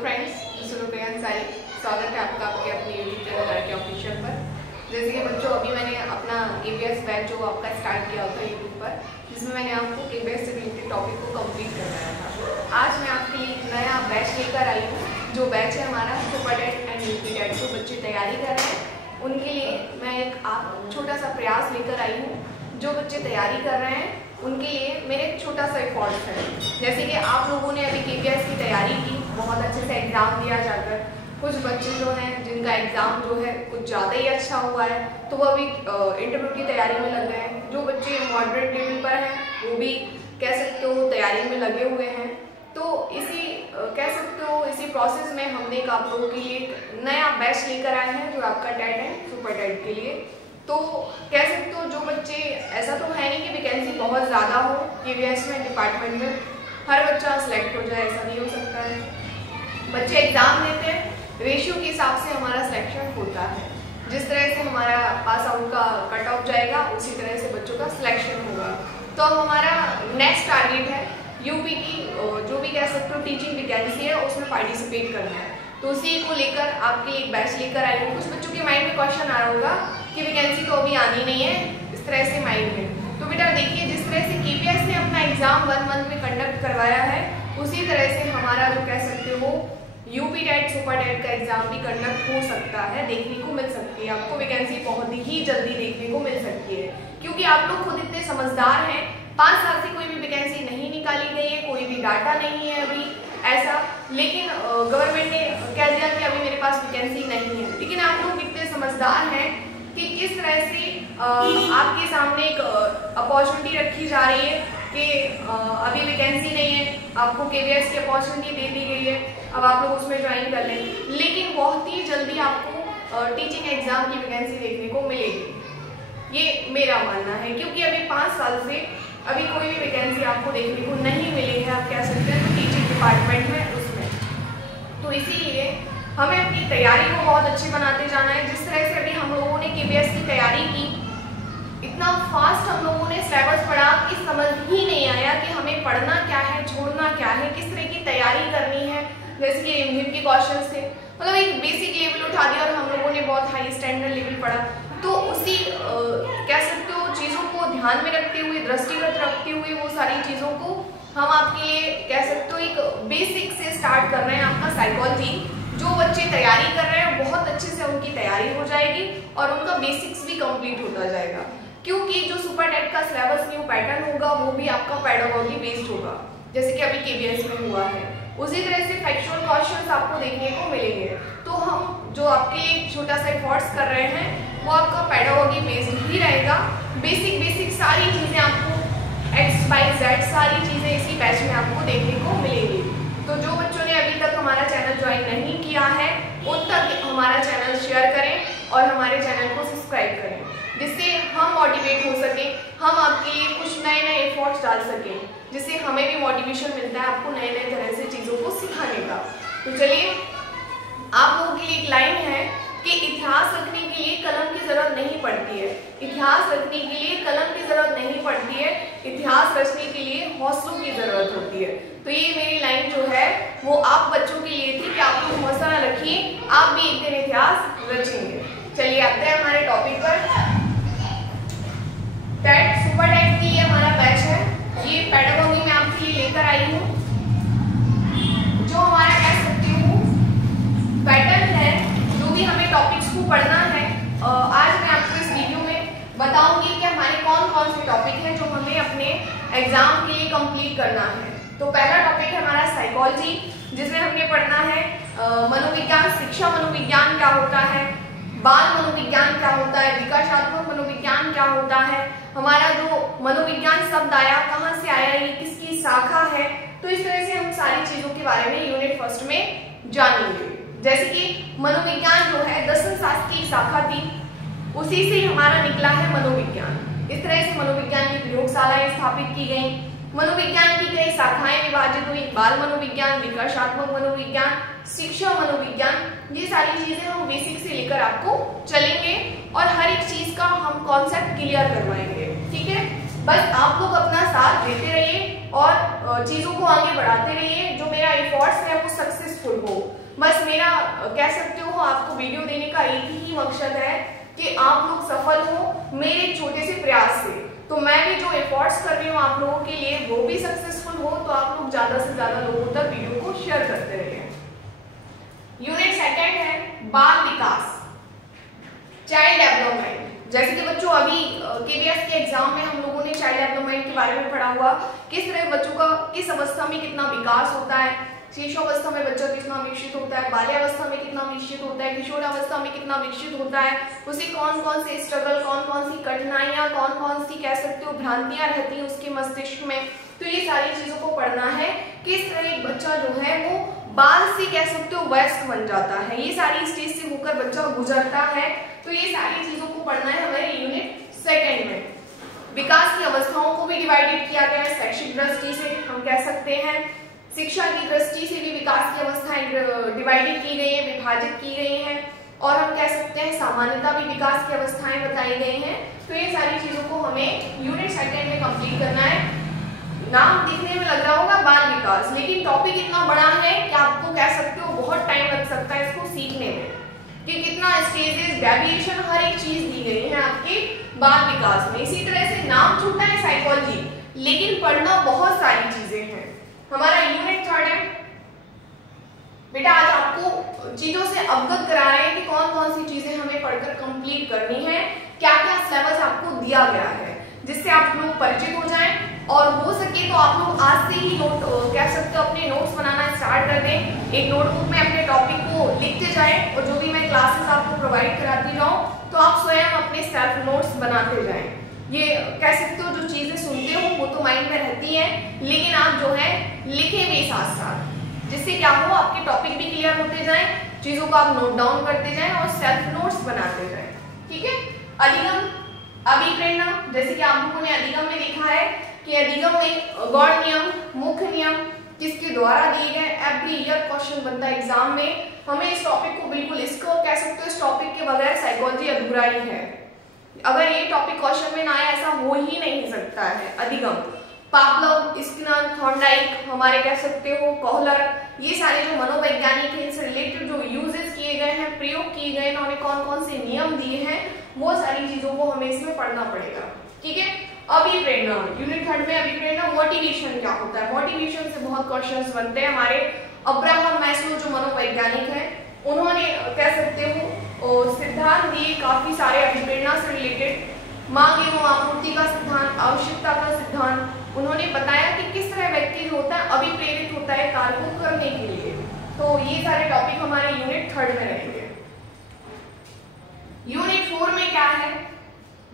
Friends, सुरुपया Ansari, स्वागत है आपका आपके अपने यूट्यूब चैनल लड़के ऑफिशियल पर। जैसे कि बच्चों, अभी मैंने अपना KBS बैच जो आपका स्टार्ट किया होता है यूट्यूब पर, जिसमें मैंने आपको KBS से रिलेटेड टॉपिक को कंप्लीट करवाया था। आज मैं आपके लिए एक नया बैच लेकर आई हूँ। जो बैच है हमारा super TET and UP TET, जो बच्चे तैयारी कर रहे हैं उनके लिए मैं एक छोटा सा प्रयास लेकर आई हूँ। जो बच्चे तैयारी कर रहे हैं उनके लिए मेरे एक छोटा सा एफर्ट है। जैसे कि आप लोगों ने अभी KBS की तैयारी की, बहुत अच्छे से एग्ज़ाम दिया जाकर, कुछ बच्चे जो हैं जिनका एग्ज़ाम जो है कुछ ज़्यादा ही अच्छा हुआ है तो वो अभी इंटरव्यू की तैयारी में लग गए हैं। जो बच्चे मॉडरेट लेवल पर हैं वो भी कह सकते हो तैयारी में लगे हुए हैं। तो इसी कह सकते हो इसी प्रोसेस में हमने एक आप लोगों के लिए एक नया बैच लेकर आए हैं जो आपका टेट है, सुपर टेट के लिए। तो कह सकते हो जो बच्चे, ऐसा तो है नहीं कि वैकेंसी बहुत ज़्यादा हो KBS में, डिपार्टमेंट में हर बच्चा सिलेक्ट हो जाए, ऐसा नहीं हो सकता है। बच्चे एग्ज़ाम देते हैं, रेशियो के हिसाब से हमारा सिलेक्शन होता है। जिस तरह से हमारा पास आउट का कट ऑफ जाएगा उसी तरह से बच्चों का सिलेक्शन होगा। तो अब हमारा नेक्स्ट टारगेट है यूपी की जो भी कह सकते हो टीचिंग वैकेंसी है उसमें पार्टिसिपेट करना है। तो उसी को लेकर आपके लिए एक बैच लेकर आई हूँ। कुछ बच्चों के माइंड में क्वेश्चन आ रहा होगा कि वैकेंसी तो अभी आनी नहीं है, इस तरह से माइंड में। तो बेटा देखिए, जिस तरह से KBS ने अपना एग्जाम 1 मंथ में कंडक्ट करवाया है उसी तरह से हमारा जो कह सकते हो यूपी टेट सुपर टेट का एग्जाम भी कंडक्ट हो सकता है, देखने को मिल सकती है। आपको वैकेंसी बहुत ही जल्दी देखने को मिल सकती है, क्योंकि आप लोग खुद इतने समझदार हैं। 5 साल से कोई भी वैकेंसी नहीं निकाली गई है, कोई भी डाटा नहीं है अभी ऐसा, लेकिन गवर्नमेंट ने कह दिया कि अभी मेरे पास वैकेंसी नहीं है। लेकिन आप लोग इतने समझदार हैं कि किस तरह से आपके सामने एक अपॉर्चुनिटी रखी जा रही है कि अभी वैकेंसी नहीं है, आपको KBS की अपॉर्चुनिटी दे दी गई है, अब आप लोग उसमें ज्वाइन कर लें। लेकिन बहुत ही जल्दी आपको टीचिंग एग्जाम की वैकेंसी देखने को मिलेगी, ये मेरा मानना है। क्योंकि अभी 5 साल से अभी कोई भी वैकेंसी आपको देखने को नहीं मिली है, आप कह सकते हैं तो टीचिंग डिपार्टमेंट में उसमें। तो इसीलिए हमें अपनी तैयारी को बहुत अच्छी बनाते जाना है। जिस तरह से अभी हम लोगों ने KBS की तैयारी की, इतना फास्ट हम लोगों ने सिलेबस पढ़ा कि समझ ही नहीं आया कि हमें पढ़ना क्या है, छोड़ना क्या है, किस तरह की तैयारी करनी है। जैसे कि रिमझिम के क्वेश्चंस थे, मतलब एक बेसिक लेवल उठा दिया और हम लोगों ने बहुत हाई स्टैंडर्ड लेवल पढ़ा। तो उसी कह सकते हो चीज़ों को ध्यान में रखते हुए, दृष्टिगत रखते हुए वो सारी चीज़ों को हम आपके लिए कह सकते हो एक बेसिक से स्टार्ट कर रहे हैं। आपका साइकोलॉजी, जो बच्चे तैयारी कर रहे हैं बहुत अच्छे से उनकी तैयारी हो जाएगी और उनका बेसिक्स भी कंप्लीट होता जाएगा। क्योंकि जो सुपर टेट का सिलेबस न्यू पैटर्न होगा वो भी आपका पेडागोजी बेस्ड होगा, जैसे कि अभी KBS में हुआ है। उसी तरह से फैक्चुअल क्वेश्चंस आपको देखने को मिलेंगे। तो हम जो आपके छोटा सा एफर्ट्स कर रहे हैं वो आपका पेडागोजी बेस्ड ही रहेगा। बेसिक सारी चीज़ें आपको X by Z सारी चीज़ें इसी बैच में आपको देखने को मिलेंगी। तो जो बच्चों ने अभी तक हमारा चैनल ज्वाइन नहीं किया है उन तक हमारा चैनल शेयर करें और हमारे चैनल को सब्सक्राइब करें, जिससे हम मोटिवेट हो सकें, हम आपके लिए कुछ नए एफर्ट्स डाल सकें, जिससे हमें भी मोटिवेशन मिलता है आपको नए तरह से चीज़ों को सिखाने का। तो चलिए, आप लोगों के लिए एक लाइन है कि इतिहास रखने के लिए कलम की जरूरत नहीं पड़ती है, इतिहास रखने के लिए कलम की जरूरत नहीं पड़ती है, इतिहास रचने के लिए हौसलों की जरूरत होती है। तो ये मेरी लाइन जो है वो आप बच्चों के लिए थी कि आप लोग हौसला रखिए, आप भी एक दिन इतिहास रचेंगे। चलिए आते हैं हमारे टॉपिक पर। टेट सुपर टेट के लिए हमारा बैच है, ये पेडागोजी में आपके लिए लेकर आई हूँ। जो हमारा कह सकती हूँ पैटर्न है, जो भी हमें टॉपिक्स को पढ़ना है, आज मैं आपको इस वीडियो में बताऊंगी कि हमारे कौन कौन से टॉपिक हैं जो हमें अपने एग्जाम के लिए कंप्लीट करना है। तो पहला टॉपिक है हमारा साइकोलॉजी, जिसमें हमने पढ़ना है मनोविज्ञान, शिक्षा मनोविज्ञान क्या होता है, बाल मनोविज्ञान क्या होता है, विकासात्मक मनोविज्ञान क्या होता है, हमारा जो मनोविज्ञान शब्द आया कहाँ से आया, ये किसकी शाखा है। तो इस तरह से हम सारी चीजों के बारे में यूनिट फर्स्ट में जानेंगे। जैसे कि मनोविज्ञान जो है दर्शन शास्त्र की शाखा थी, उसी से हमारा निकला है मनोविज्ञान। इस तरह से मनोविज्ञान की प्रयोगशालाएं स्थापित की गई, मनोविज्ञान की कई शाखाएं विभाजित हुई, बाल मनोविज्ञान, विकासात्मक मनोविज्ञान, शिक्षा मनोविज्ञान। ये सारी चीजें हम बेसिक से लेकर आपको चलेंगे और हर एक चीज का हम कॉन्सेप्ट क्लियर करवाएंगे, ठीक है। बस आप लोग अपना साथ देते रहिए और चीजों को आगे बढ़ाते रहिए, जो मेरा एफर्ट्स है वो सक्सेसफुल हो। बस मेरा कह सकते हो आपको वीडियो देने का एक ही मकसद है कि आप लोग सफल हो मेरे छोटे से प्रयास से। तो मैं भी जो एफर्ट्स कर रही हूँ आप लोगों के लिए वो भी सक्सेसफुल हो, तो आप लोग ज्यादा से ज्यादा लोगों तक वीडियो को शेयर करते रहिए। यूनिट सेकंड है बाल विकास, चाइल्ड डेवलपमेंट। जैसे कि बच्चों अभी केबीएस के एग्जाम में हम लोगों ने चाइल्ड डेवलपमेंट के बारे में पढ़ा हुआ, किस तरह बच्चों का किस अवस्था में कितना विकास होता है, शिशुअवस्था में बच्चा कितना विकसित होता है, बाल्यावस्था में कितना विकसित होता है, किशोरावस्था में कितना विकसित होता है, उसे कौन कौन से स्ट्रगल, कौन कौन सी कठिनाइयां, कौन कौन सी कह सकते हो भ्रांतियां रहती हैं उसके मस्तिष्क में। तो ये सारी चीजों को पढ़ना है, किस तरह एक बच्चा जो है वो बाल से कह सकते हो वयस्क बन जाता है, ये सारी स्टेज से होकर बच्चा गुजरता है। तो ये सारी चीजों को पढ़ना है हमारे यूनिट सेकेंड में। विकास की अवस्थाओं को भी डिवाइडेड किया गया है, शैक्षिक दृष्टि से हम कह सकते हैं, शिक्षा की दृष्टि से भी विकास की अवस्थाएं डिवाइडेड की गई है, विभाजित की गई हैं, और हम कह सकते हैं सामान्यता भी विकास की अवस्थाएं बताई गई हैं। तो ये सारी चीजों को हमें यूनिट सेकेंड में कंप्लीट करना है। नाम दिखने में लग रहा होगा बाल विकास, लेकिन टॉपिक इतना बड़ा है कि आपको कह सकते हो बहुत टाइम लग सकता है इसको सीखने में, कि कितना स्टेजेस, डेविएशन, हर एक चीज दी गई है आपके बाल विकास में। इसी तरह से नाम छोटा है साइकोलॉजी, लेकिन पढ़ना बहुत सारी चीजें हैं। हमारा यूनिट थर्ड है बेटा, आज आपको चीजों से अवगत करा रहे हैं कि कौन कौन सी चीजें हमें पढ़कर कंप्लीट करनी है, क्या क्या सिलेबस आपको दिया गया है, जिससे आप लोग परिचित हो जाएं, और हो सके तो आप लोग आज से ही नोट कह सकते हो अपने नोट्स बनाना स्टार्ट कर दें। एक नोटबुक में अपने टॉपिक को लिखते जाएं, और जो भी मैं क्लासेस आपको प्रोवाइड कराती जाऊं तो आप स्वयं अपने सेल्फ नोट्स बनाते जाएं। ये कह सकते हो जो चीजें सुनते हो वो तो माइंड में रहती है, लेकिन आप जो है लिखे भी साथ साथ, जिससे क्या हो आपके टॉपिक भी क्लियर होते जाएं, चीजों को आप नोट डाउन करते जाएं और सेल्फ नोट्स बनाते जाएं। ठीक है। अधिगम, अभिप्रेरणा, जैसे कि आप लोगों ने अधिगम में देखा है कि अधिगम में गौड़ नियम, मुख्य नियम किसके द्वारा दिए गए, एवरी ईयर क्वेश्चन बनता है एग्जाम में। हमें इस टॉपिक को बिल्कुल, इसको कह सकते हो इस टॉपिक के बगैर साइकोलॉजी अधूरा ही है। अगर ये टॉपिक क्वेश्चन में ना आए ऐसा हो ही नहीं सकता है। अधिगम, पावलोव, स्किनर, थॉर्नडाइक, हमारे कह सकते हो कोहलर, ये सारे जो मनोवैज्ञानिक है, इनसे रिलेटेड जो यूजेस किए गए हैं, प्रयोग किए गए, इन्होंने कौन कौन से नियम दिए हैं, वो सारी चीजों को हमें इसमें पढ़ना पड़ेगा। ठीक है। अभिप्रेरणा, यूनिट थर्ड में अभिप्रेरणा, मोटिवेशन क्या होता है, मोटिवेशन से बहुत क्वेश्चंस बनते हैं। हमारे अब्राहम मैस्लो जो मनोवैज्ञानिक हैं, उन्होंने कह सकते हो सिद्धांत दिए काफी सारे अभिप्रेरणा से रिलेटेड। मांग एवं आपूर्ति का सिद्धांत, आवश्यकता का सिद्धांत, उन्होंने बताया कि किस तरह व्यक्ति जो होता है अभिप्रेरित होता है कार्य को करने के लिए। तो ये सारे टॉपिक हमारे यूनिट थर्ड में रहेंगे। यूनिट फोर में क्या है,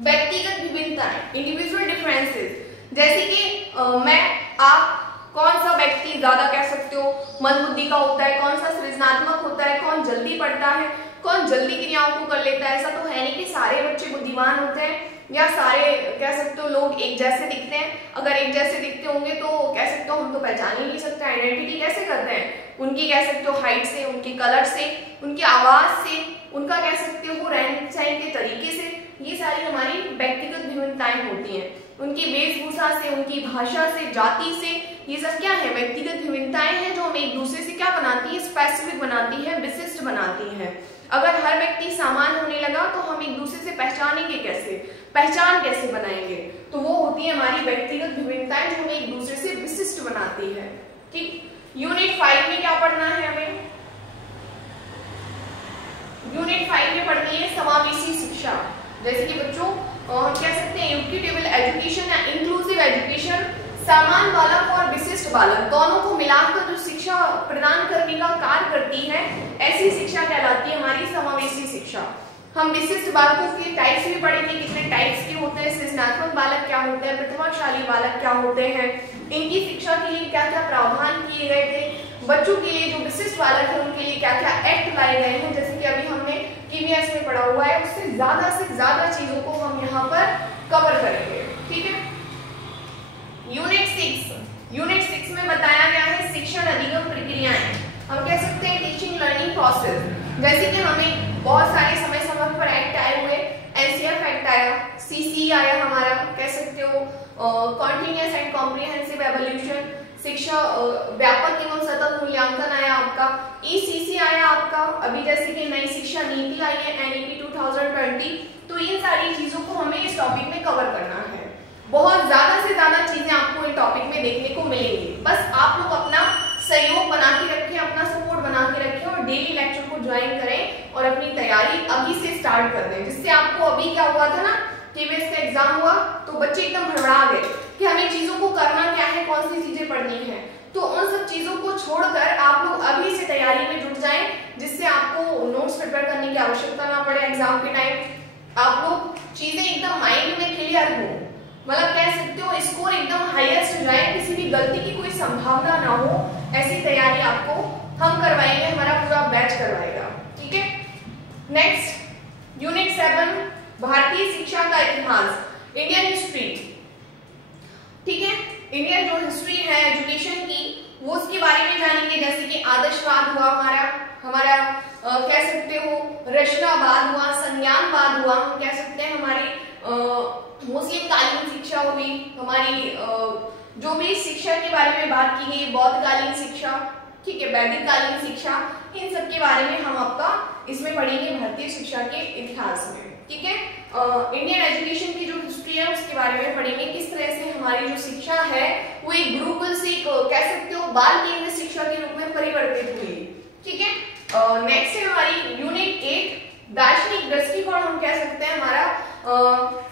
व्यक्तिगत विभिन्नताएं, इंडिविजुअल डिफरेंसेस। जैसे कि मैं, आप, कौन सा व्यक्ति ज्यादा कह सकते हो मंदबुद्धि का होता है, कौन सा सृजनात्मक होता है, कौन जल्दी पढ़ता है, कौन जल्दी क्रियाओं को कर लेता है। ऐसा तो है नहीं कि सारे बच्चे बुद्धिमान होते हैं या सारे कह सकते हो लोग एक जैसे दिखते हैं। अगर एक जैसे दिखते होंगे तो कह सकते हो हम तो पहचान ही नहीं सकते, आइडेंटिटी कैसे करते हैं उनकी, कह सकते हो हाइट से, उनके कलर से, उनकी आवाज से, उनका कह सकते हो रहन सहन के तरीके से। ये सारी हमारी व्यक्तिगत विभिन्नताएं होती हैं, उनकी वेशभूषा से, उनकी भाषा से, जाति से। ये सब क्या है, व्यक्तिगत विभिन्नताएं हैं जो हमें एक दूसरे से क्या बनाती है, स्पेसिफिक बनाती है, विशिष्ट बनाती है। अगर हर व्यक्ति समान होने लगा तो हम एक दूसरे से पहचानेंगे कैसे, पहचान कैसे बनाएंगे। तो वो होती है हमारी व्यक्तिगत विभिन्नताएं जो हमें एक दूसरे से विशिष्ट बनाती है। ठीक। यूनिट 5 में क्या पढ़ना है हमें, यूनिट 5 में पढ़नी है समावेशी शिक्षा। जैसे कि बच्चों कह सकते हैं इक्विटेबल एजुकेशन या इंक्लूसिव एजुकेशन, समान बालक और विशिष्ट बालक दोनों को मिलाकर जो शिक्षा प्रदान करने का कार्य करती है, ऐसी शिक्षा कहलाती है हमारी समावेशी शिक्षा। हम विशिष्ट बालकों के टाइप्स भी पढ़ेंगे, कितने टाइप्स के होते हैं, सृजनात्मक बालक क्या होते हैं, प्रतिभाशाली बालक क्या होते हैं, इनकी शिक्षा के लिए क्या क्या प्रावधान किए गए थे, बच्चों के लिए जो विशिष्ट बालक है उनके लिए क्या क्या एक्ट लाए गए हैं। जैसे कि अभी हमने केबीएस में पढ़ा हुआ है, उससे ज्यादा चीजों को हम यहाँ पर कवर करेंगे। ठीक है। यूनिट 6 में बताया गया है शिक्षण अधिगम प्रक्रियाएं, हम कह सकते हैं टीचिंग लर्निंग प्रोसेस। जैसे कि हमें बहुत सारे समय पर एक्ट आए हुए, एनसीएफ एक्ट आया, सीसी आया, हमारा कह सकते हो कॉन्टिन्यूअस एंड कॉम्प्रिहेंसिव एवोल्यूशन, शिक्षा व्यापक एवं सतत मूल्यांकन आया आपका, ECC आया आपका, अभी जैसे कि नई शिक्षा नीति आई है NEP 2020। तो इन सारी चीजों को हमें इस टॉपिक में कवर करना है। बहुत ज्यादा से ज्यादा चीजें आपको इस टॉपिक में देखने को मिलेंगी। बस आप लोग अपना सहयोग बना के रखें, अपना सपोर्ट बना के रखें और डेली लेक्चर को ज्वाइन करें और अपनी तैयारी अभी से स्टार्ट कर दें, जिससे आपको अभी क्या हुआ था ना, KBS का एग्जाम हुआ तो बच्चे एकदम भड़बड़ा गए कि हमें चीजों को करना क्या है, कौन सी चीजें पढ़नी है। तो उन सब चीजों को छोड़कर आप लोग अभी से तैयारी में जुट जाएं, जिससे आपको नोट्स प्रिपेयर करने की आवश्यकता ना पड़े एग्जाम के टाइम। आप लोग चीजें एकदम माइंड में क्लियर हो, मतलब कह सकते हो स्कोर एकदम हाईएस्ट जाए, किसी भी गलती की कोई संभावना ना हो, ऐसी तैयारी आपको हम करवाएंगे, हमारा पूरा बैच करवाएगा। ठीक है, नेक्स्ट यूनिट 7 भारतीय शिक्षा का इतिहास, इंडियन हिस्ट्री। ठीक है, इंडियन जो हिस्ट्री है एजुकेशन की, वो उसके बारे में जानेंगे। जैसे कि आदर्शवाद हुआ हमारा कह सकते हो, रचनावाद हुआ, संज्ञानवाद हुआ, हम कह सकते हैं हमारी मुस्लिम कालीन शिक्षा हुई, हमारी जो भी शिक्षा के बारे में बात की गई, बौद्ध कालीन शिक्षा, ठीक है, वैदिक कालीन शिक्षा, इन सब के बारे में हम आपका इसमें पढ़ेंगे भारतीय शिक्षा के इतिहास में। ठीक है, इंडियन एजुकेशन की जो हिस्ट्री है उसके बारे में पढ़ेंगे, किस तरह से हमारी जो शिक्षा है वो एक गुरुकुल से कह सकते हो बाल केंद्रित शिक्षा के रूप में परिवर्तित हुई। ठीक है, नेक्स्ट है हमारी यूनिट 8 दार्शनिक दृष्टिकोण, हम कह सकते हैं हमारा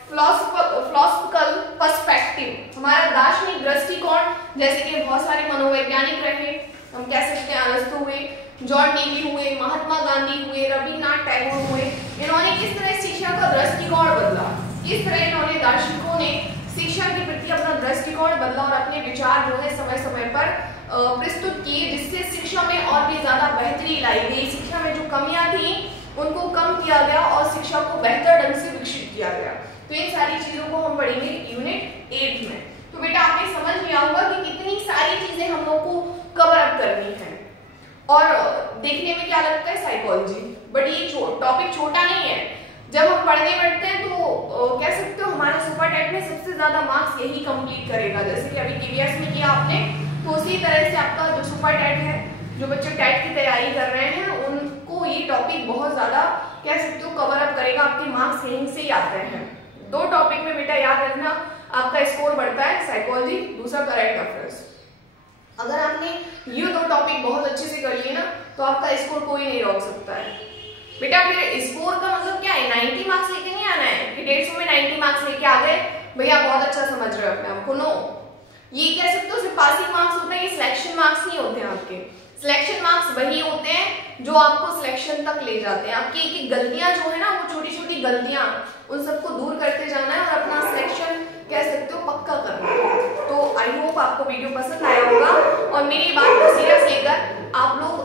फिलोसॉफिकल पर्सपेक्टिव, हमारा दार्शनिक दृष्टिकोण। जैसे कि बहुत सारे मनोवैज्ञानिक रहे, हम कह सकते हैं अरस्तु हुए, जॉन डीवी हुए, महात्मा गांधी हुए, रविन्द्रनाथ टैगोर हुए। इन्होंने किस तरह शिक्षा का दृष्टिकोण बदला, किस तरह इन्होंने दार्शनिकों ने शिक्षा के प्रति अपना दृष्टिकोण बदला और अपने विचार जो है समय समय पर प्रस्तुत किए, जिससे शिक्षा में और भी ज्यादा बेहतरी लाई गई। शिक्षा में जो कमियां थी उनको कम किया गया और शिक्षा को बेहतर ढंग से विकसित किया गया। तो इन सारी चीजों को हम पढ़ेंगे यूनिट 8 में। तो बेटा आपने समझ लिया होगा कि कितनी सारी चीजें हम लोग को कवर अप करनी है। और देखने में क्या लगता है साइकोलॉजी, बट ये टॉपिक छोटा नहीं है। जब हम पढ़ने बैठते हैं तो कह सकते हो हमारा सुपर टेट में सबसे ज्यादा मार्क्स यही कंप्लीट करेगा। जैसे कि अभी KBS में किया आपने, तो उसी तरह से आपका जो सुपर टेट है, जो बच्चे टेट की तैयारी कर रहे हैं, उनको ये टॉपिक बहुत ज्यादा कह सकते हो कवर अप करेगा। आपके मार्क्स यहीं से ही आते हैं। 2 टॉपिक में बेटा याद रखना आपका स्कोर बढ़ता है, साइकोलॉजी, दूसरा करंट अफेयर्स। अगर आपने ये 2 टॉपिक बहुत अच्छे से कर लिए ना, तो आपका स्कोर कोई नहीं रोक सकता है। बेटा फिर स्कोर का मतलब क्या है, 90 मार्क्स लेके नहीं आना है कि 150 में 90 मार्क्स लेके आ गए, भैया बहुत अच्छा समझ रहे हो अपने आप को। नो, ये कह सकते हो सिर्फ पासिंग मार्क्स होते हैं, ये सिलेक्शन मार्क्स नहीं होते हैं आपके। सिलेक्शन मार्क्स वही होते हैं जो आपको सिलेक्शन तक ले जाते हैं। आपकी एक गलतियां जो है ना, वो छोटी छोटी गलतियां, उन सबको दूर करते जाना है और अपना सिलेक्शन कह सकते हो पक्का करना है। तो आई होप आपको वीडियो पसंद आया होगा और मेरी बात को सीरियस लेकर आप लोग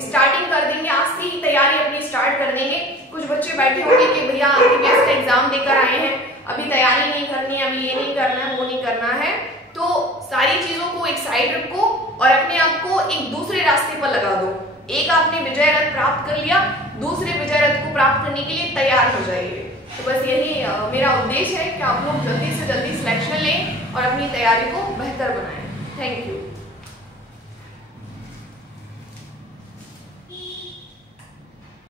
स्टार्टिंग कर देंगे, आज से ही तैयारी अपनी स्टार्ट कर देंगे। कुछ बच्चे बैठे होंगे कि भैया KBS का एग्जाम देकर आए हैं, अभी तैयारी नहीं करनी है, अभी ये नहीं करना है, वो नहीं करना है। तो सारी चीजों को एक साइड रखो और अपने आप को एक दूसरे रास्ते पर लगा दो। एक आपने विजय रथ प्राप्त कर लिया, दूसरे विजय रथ को प्राप्त करने के लिए तैयार हो जाइए। तो बस यही मेरा उद्देश्य है कि आप लोग जल्दी से जल्दी सिलेक्शन लें और अपनी तैयारी को बेहतर बनाएं। Thank you.